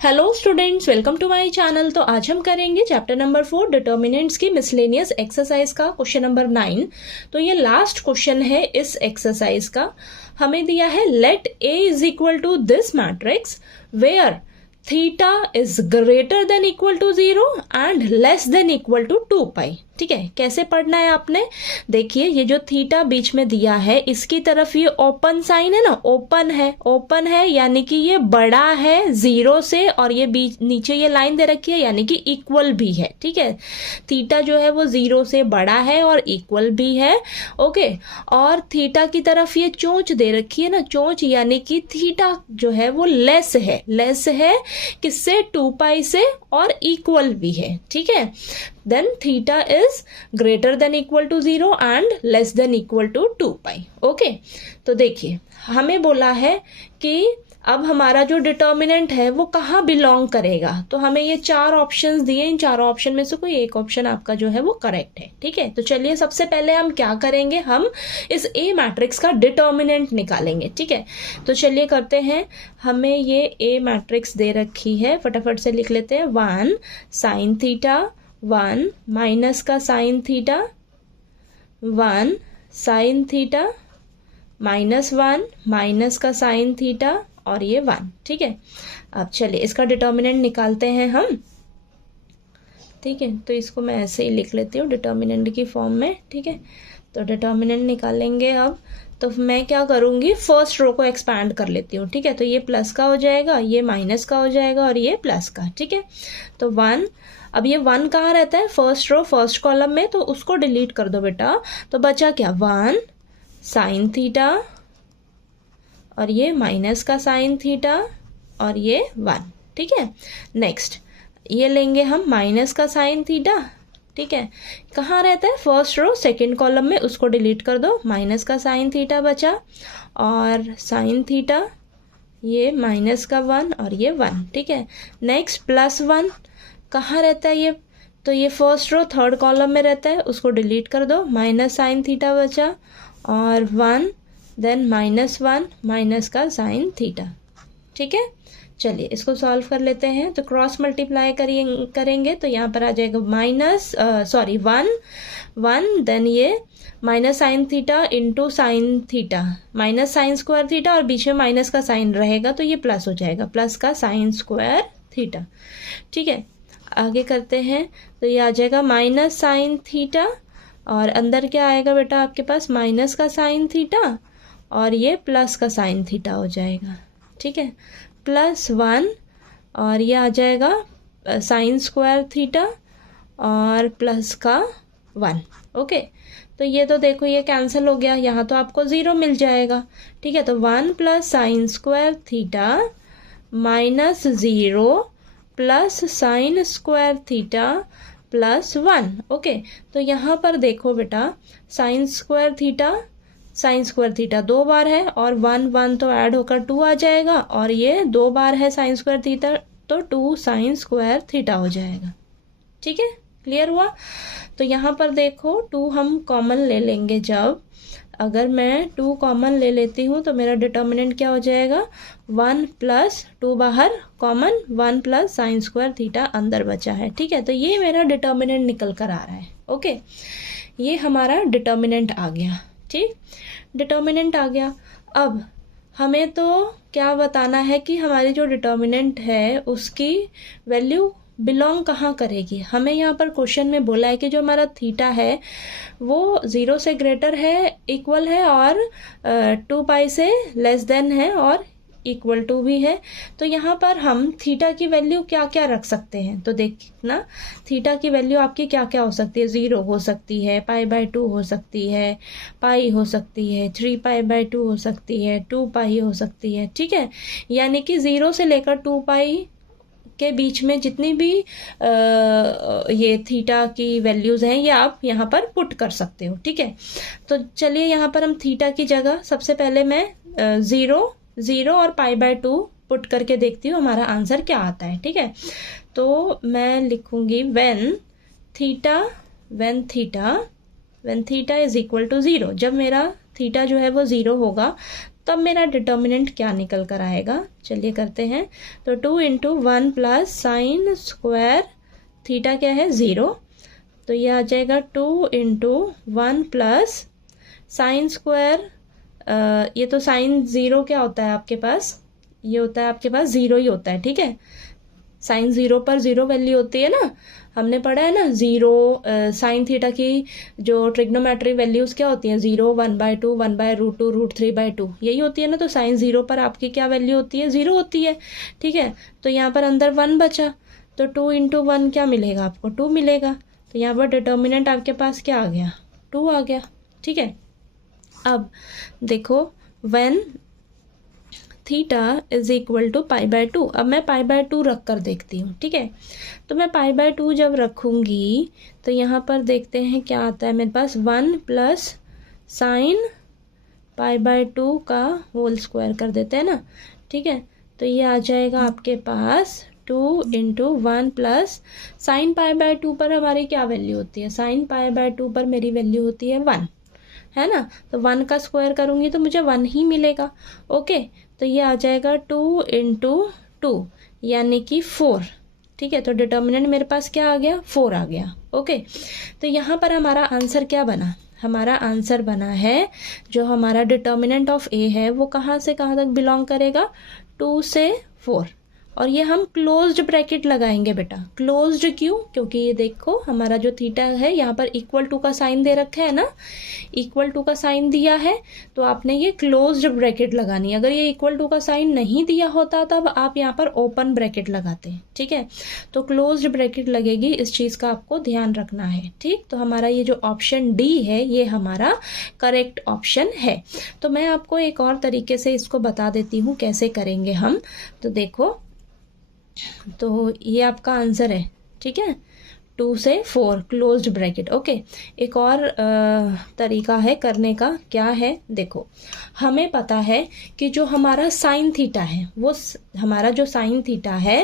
Hello students, welcome to my channel. तो आज हम करेंगे चैप्टर नंबर 4 डिटर्मिनेंट्स की मिसलेनियस एक्सरसाइज का क्वेश्चन नंबर 9। तो ये लास्ट क्वेश्चन है इस एक्सरसाइज का। हमें दिया है let A is equal to this matrix where theta is greater than equal to 0 and less than equal to 2 pi. ठीक है, कैसे पढ़ना है आपने? देखिए, ये जो थीटा बीच में दिया है इसकी तरफ ये ओपन साइन है ना, ओपन है यानी कि ये बड़ा है 0 से, और ये बीच नीचे ये लाइन दे रखी है यानी कि इक्वल भी है। ठीक है, थीटा जो है वो 0 से बड़ा है और इक्वल भी है। ओके, और थीटा की तरफ ये चोंच दे रखी है ना, चोंच यानी कि थीटा जो है वो लेस है किससे? 2 पाई से, और इक्वल भी है। ठीक है, then theta is greater than equal to 0 and less than equal to 2 pi। Okay, तो देखिए हमें बोला है कि अब हमारा जो डिटर्मिनेंट है वो कहाँ बिलोंग करेगा। तो हमें ये 4 ऑप्शंस दिए, इन 4 ऑप्शन में से कोई एक ऑप्शन आपका जो है वो करेक्ट है। ठीक है, तो चलिए सबसे पहले हम क्या करेंगे, हम इस ए मैट्रिक्स का डिटर्मिनेंट निकालेंगे। ठीक है, तो चलिए करते हैं। हमें ये ए मैट्रिक्स दे रखी है, फटाफट से लिख लेते हैं। 1 साइन थीटा, 1 माइनस का sine theta, 1 sine theta, -1 minus का साइन थीटा, और ये 1। ठीक है, अब चलिए इसका डिटर्मिनेंट निकालते हैं हम। ठीक है, तो इसको मैं ऐसे ही लिख लेती हूँ डिटर्मिनेंट की फॉर्म में। ठीक है, तो डिटर्मिनेंट निकालेंगे अब। तो मैं क्या करूँगी, फर्स्ट रो को एक्सपैंड कर लेती हूँ। ठीक है, तो ये प्लस का हो जाएगा, ये माइनस का हो जाएगा, और ये प्लस का। ठीक है, तो 1, अब ये 1 कहाँ रहता है? फर्स्ट रो फर्स्ट कॉलम में, तो उसको डिलीट कर दो बेटा। तो बचा क्या? 1 साइन थीटा, और ये माइनस का साइन थीटा, और ये 1। ठीक है, नेक्स्ट ये लेंगे हम माइनस का साइन थीटा। ठीक है, कहाँ रहता है? फर्स्ट रो सेकंड कॉलम में, उसको डिलीट कर दो। माइनस का साइन थीटा बचा, और साइन थीटा, ये माइनस का 1, और ये 1। ठीक है, नेक्स्ट +1 कहाँ रहता है ये? तो ये फर्स्ट रो थर्ड कॉलम में रहता है, उसको डिलीट कर दो। माइनस साइन थीटा बचा, और 1, देन -1 माइनस का साइन थीटा। ठीक है, चलिए इसको सॉल्व कर लेते हैं। तो क्रॉस मल्टीप्लाई करेंगे तो यहाँ पर आ जाएगा 1 देन ये minus sine theta into sine theta, minus sine square theta, और बीच में माइनस का साइन रहेगा तो ये प्लस हो जाएगा, प्लस का साइन स्क्वायर थीटा। ठीक है, आगे करते हैं। तो ये आ जाएगा माइनस साइन थीटा, और अंदर क्या आएगा बेटा आपके पास? माइनस का साइन थीटा, और ये प्लस का साइन थीटा हो जाएगा। ठीक है, +1, और ये आ जाएगा साइन स्क्वायर थीटा, और प्लस का 1। ओके, तो ये तो देखो ये कैंसिल हो गया, यहाँ तो आपको 0 मिल जाएगा। ठीक है, तो 1 plus sine square theta -0 plus sine square theta +1। Okay, तो यहाँ पर देखो बेटा साइन स्क्वायर थीटा 2 बार है, और 1 तो ऐड होकर 2 आ जाएगा, और ये 2 बार है साइन स्क्वायर थीटा, तो 2 साइन स्क्वायर थीटा हो जाएगा। ठीक है, क्लियर हुआ? तो यहाँ पर देखो 2 हम कॉमन ले लेंगे। जब अगर मैं 2 कॉमन ले लेती हूँ तो मेरा डिटर्मिनेंट क्या हो जाएगा? 1 प्लस 2 बाहर common, 1 plus sine square theta अंदर बचा है। ठीक है, तो ये मेरा डिटर्मिनेंट निकल कर आ रहा है। ओके, ये हमारा डिटर्मिनेंट आ गया। ठीक, डिटर्मिनेंट आ गया। अब हमें तो क्या बताना है कि हमारी जो डिटर्मिनेंट है उसकी वैल्यू बिलोंग कहाँ करेगी। हमें यहाँ पर क्वेश्चन में बोला है कि जो हमारा थीटा है वो 0 से ग्रेटर है, इक्वल है, और 2 पाई से लेस देन है, और इक्वल टू भी है। तो यहाँ पर हम थीटा की वैल्यू क्या क्या रख सकते हैं? तो देखना, थीटा की वैल्यू आपकी क्या क्या हो सकती है? 0 हो सकती है, π/2 हो सकती है, पाई हो सकती है, 3π/2 हो सकती है, 2 पाई हो सकती है। ठीक है, यानी कि 0 से लेकर 2 पाई के बीच में जितनी भी ये थीटा की वैल्यूज हैं ये आप यहाँ पर पुट कर सकते हो। ठीक है, तो चलिए यहाँ पर हम थीटा की जगह सबसे पहले मैं 0 और π/2 पुट करके देखती हूँ हमारा आंसर क्या आता है। ठीक है, तो मैं लिखूंगी when theta is equal to 0। जब मेरा थीटा जो है वो 0 होगा तब मेरा डिटर्मिनेंट क्या निकल कर आएगा, चलिए करते हैं। तो 2 into 1 plus sine square theta क्या है 0, तो ये आ जाएगा 2 इंटू 1 प्लस साइन स्क्वायर, ये तो साइन 0 क्या होता है आपके पास, ये होता है आपके पास 0 ही होता है, ठीक है। साइन 0 पर 0 वैल्यू होती है ना, हमने पढ़ा है ना 0 साइन थीटा की जो ट्रिग्नोमेट्री वैल्यूज क्या होती हैं 0, 1/2, 1/√2, √3/2 यही होती है ना। तो साइन 0 पर आपकी क्या वैल्यू होती है 0 होती है, ठीक है। तो यहाँ पर अंदर 1 बचा, तो 2 इंटू 1 क्या मिलेगा आपको 2 मिलेगा। तो यहाँ पर डिटर्मिनेंट आपके पास क्या आ गया 2 आ गया, ठीक है। अब देखो when theta is equal to π/2, अब मैं π/2 रख कर देखती हूँ, ठीक है। तो मैं π/2 जब रखूँगी तो यहाँ पर देखते हैं क्या आता है मेरे पास 1 प्लस साइन π/2 का होल स्क्वायर कर देते हैं ना, ठीक है। तो ये आ जाएगा आपके पास 2 इंटू 1 प्लस साइन π/2 पर हमारी क्या वैल्यू होती है, साइन π/2 पर मेरी वैल्यू होती है 1, है ना। तो 1 का स्क्वायर करूँगी तो मुझे 1 ही मिलेगा, ओके। तो ये आ जाएगा 2 इंटू 2 यानी कि 4, ठीक है। तो डिटर्मिनेंट मेरे पास क्या आ गया 4 आ गया, ओके। तो यहाँ पर हमारा आंसर क्या बना, हमारा आंसर बना है जो हमारा डिटर्मिनेंट ऑफ ए है वो कहाँ से कहाँ तक बिलोंग करेगा 2 से 4, और ये हम क्लोज्ड ब्रैकेट लगाएंगे बेटा। क्लोज्ड क्यों, क्योंकि ये देखो हमारा जो थीटा है यहाँ पर इक्वल टू का साइन दे रखा है ना, इक्वल टू का साइन दिया है तो आपने ये क्लोज्ड ब्रैकेट लगानी है। अगर ये इक्वल टू का साइन नहीं दिया होता तब आप यहाँ पर ओपन ब्रैकेट लगाते, ठीक है। तो क्लोज्ड ब्रैकेट लगेगी, इस चीज़ का आपको ध्यान रखना है, ठीक। तो हमारा ये जो ऑप्शन डी है ये हमारा करेक्ट ऑप्शन है। तो मैं आपको एक और तरीके से इसको बता देती हूँ कैसे करेंगे हम। तो देखो, तो ये आपका आंसर है, ठीक है, 2 से 4 क्लोज्ड ब्रैकेट, ओके। एक और तरीका है करने का, क्या है देखो, हमें पता है कि जो हमारा साइन थीटा है वो हमारा जो साइन थीटा है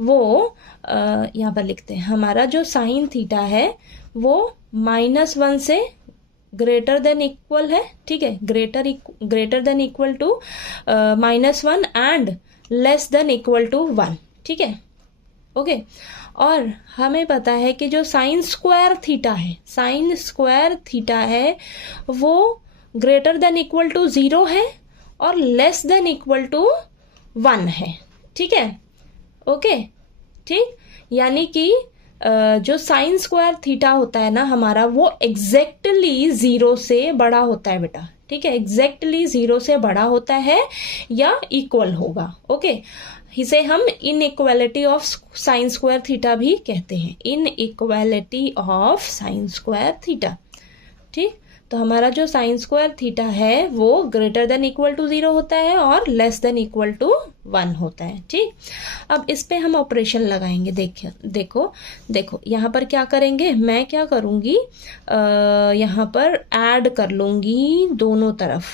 वो यहाँ पर लिखते हैं, हमारा जो साइन थीटा है वो -1 से ग्रेटर देन इक्वल है, ठीक है। Greater than equal to -1 and less than equal to 1, ठीक है, ओके। और हमें पता है कि जो साइन स्क्वायर थीटा है, साइन स्क्वायर थीटा है वो ग्रेटर देन इक्वल टू 0 है और लेस देन इक्वल टू 1 है, ठीक है, ओके, ठीक। यानी कि जो साइन स्क्वायर थीटा होता है ना हमारा वो एग्जैक्टली 0 से बड़ा होता है बेटा, ठीक है। एग्जैक्टली 0 से बड़ा होता है या इक्वल होगा, ओके। इसे हम inequality of sine square theta भी कहते हैं, inequality of sine square theta, ठीक। तो हमारा जो साइन स्क्वायर थीटा है वो ग्रेटर देन इक्वल टू 0 होता है और लेस देन इक्वल टू 1 होता है, ठीक। अब इस पे हम ऑपरेशन लगाएंगे, देखो यहाँ पर क्या करेंगे, मैं क्या करूँगी यहाँ पर ऐड कर लूँगी दोनों तरफ,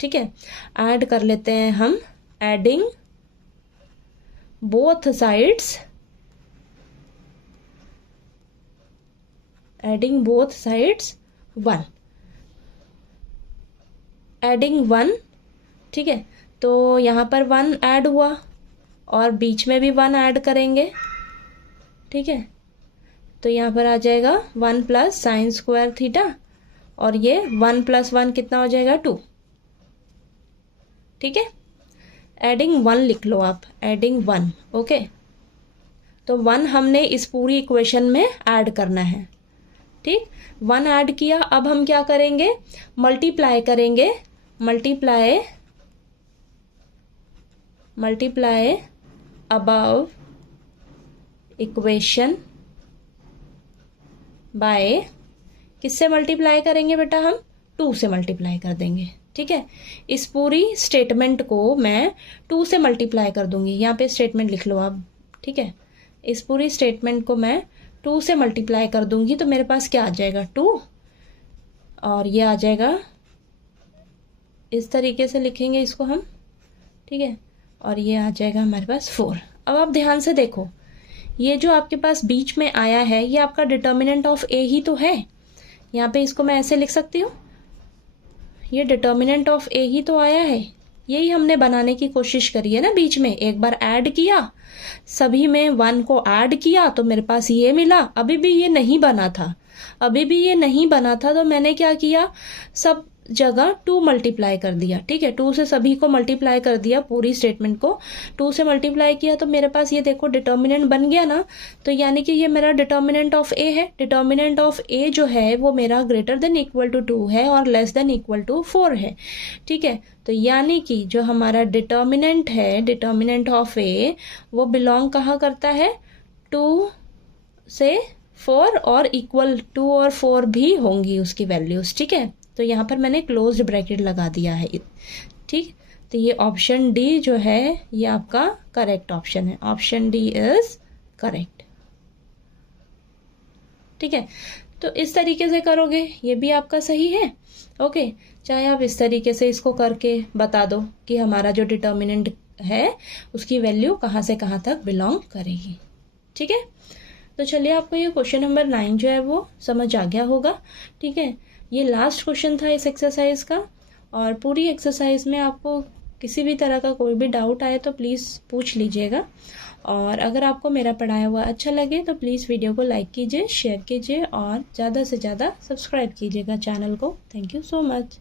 ठीक है। ऐड कर लेते हैं हम, adding both sides, adding both sides 1, adding 1, ठीक है। तो यहाँ पर 1 ऐड हुआ और बीच में भी 1 ऐड करेंगे, ठीक है। तो यहाँ पर आ जाएगा 1 प्लस साइन स्क्वायर थीटा और ये 1 प्लस 1 कितना हो जाएगा 2, ठीक है। एडिंग 1 लिख लो आप, एडिंग 1, ओके। तो 1 हमने इस पूरी इक्वेशन में ऐड करना है, ठीक। 1 ऐड किया, अब हम क्या करेंगे, मल्टीप्लाई करेंगे, मल्टीप्लाई अबव इक्वेशन बाय, किससे मल्टीप्लाई करेंगे बेटा, हम 2 से मल्टीप्लाई कर देंगे, ठीक है। इस पूरी स्टेटमेंट को मैं 2 से मल्टीप्लाई कर दूंगी, यहाँ पे स्टेटमेंट लिख लो आप, ठीक है। इस पूरी स्टेटमेंट को मैं 2 से मल्टीप्लाई कर दूंगी तो मेरे पास क्या आ जाएगा 2, और ये आ जाएगा, इस तरीके से लिखेंगे इसको हम, ठीक है। और ये आ जाएगा हमारे पास 4। अब आप ध्यान से देखो, ये जो आपके पास बीच में आया है ये आपका डिटर्मिनेंट ऑफ ए ही तो है, यहाँ पे इसको मैं ऐसे लिख सकती हूँ, ये डिटर्मिनेंट ऑफ ए ही तो आया है, यही हमने बनाने की कोशिश करी है ना बीच में। एक बार ऐड किया, सभी में 1 को ऐड किया तो मेरे पास ये मिला। अभी भी ये नहीं बना था, तो मैंने क्या किया, सब जगह 2 मल्टीप्लाई कर दिया। ठीक है, 2 से सभी को मल्टीप्लाई कर दिया, पूरी स्टेटमेंट को 2 से मल्टीप्लाई किया तो मेरे पास ये देखो डिटर्मिनेंट बन गया ना। तो यानी कि ये मेरा डिटर्मिनेंट ऑफ ए है। डिटर्मिनेंट ऑफ ए जो है वो मेरा ग्रेटर देन इक्वल टू 2 है और लेस देन इक्वल टू 4 है। ठीक है, तो यानी कि जो हमारा डिटर्मिनेंट है, डिटर्मिनेंट ऑफ ए, वो बिलोंग कहाँ करता है, 2 से 4 और इक्वल 2 और 4 भी होंगी उसकी वैल्यूज। ठीक है, तो यहाँ पर मैंने क्लोज्ड ब्रैकेट लगा दिया है। ठीक, तो ये ऑप्शन डी जो है ये आपका करेक्ट ऑप्शन है। Option D is correct. ठीक है, तो इस तरीके से करोगे ये भी आपका सही है। ओके, चाहे आप इस तरीके से इसको करके बता दो कि हमारा जो डिटर्मिनेंट है उसकी वैल्यू कहाँ से कहाँ तक बिलोंग करेगी। ठीक है, तो चलिए आपको ये क्वेश्चन नंबर 9 जो है वो समझ आ गया होगा। ठीक है, ये लास्ट क्वेश्चन था इस एक्सरसाइज का। और पूरी एक्सरसाइज में आपको किसी भी तरह का कोई भी डाउट आए तो प्लीज़ पूछ लीजिएगा। और अगर आपको मेरा पढ़ाया हुआ अच्छा लगे तो प्लीज़ वीडियो को लाइक कीजिए, शेयर कीजिए और ज़्यादा से ज़्यादा सब्सक्राइब कीजिएगा चैनल को। Thank you so much.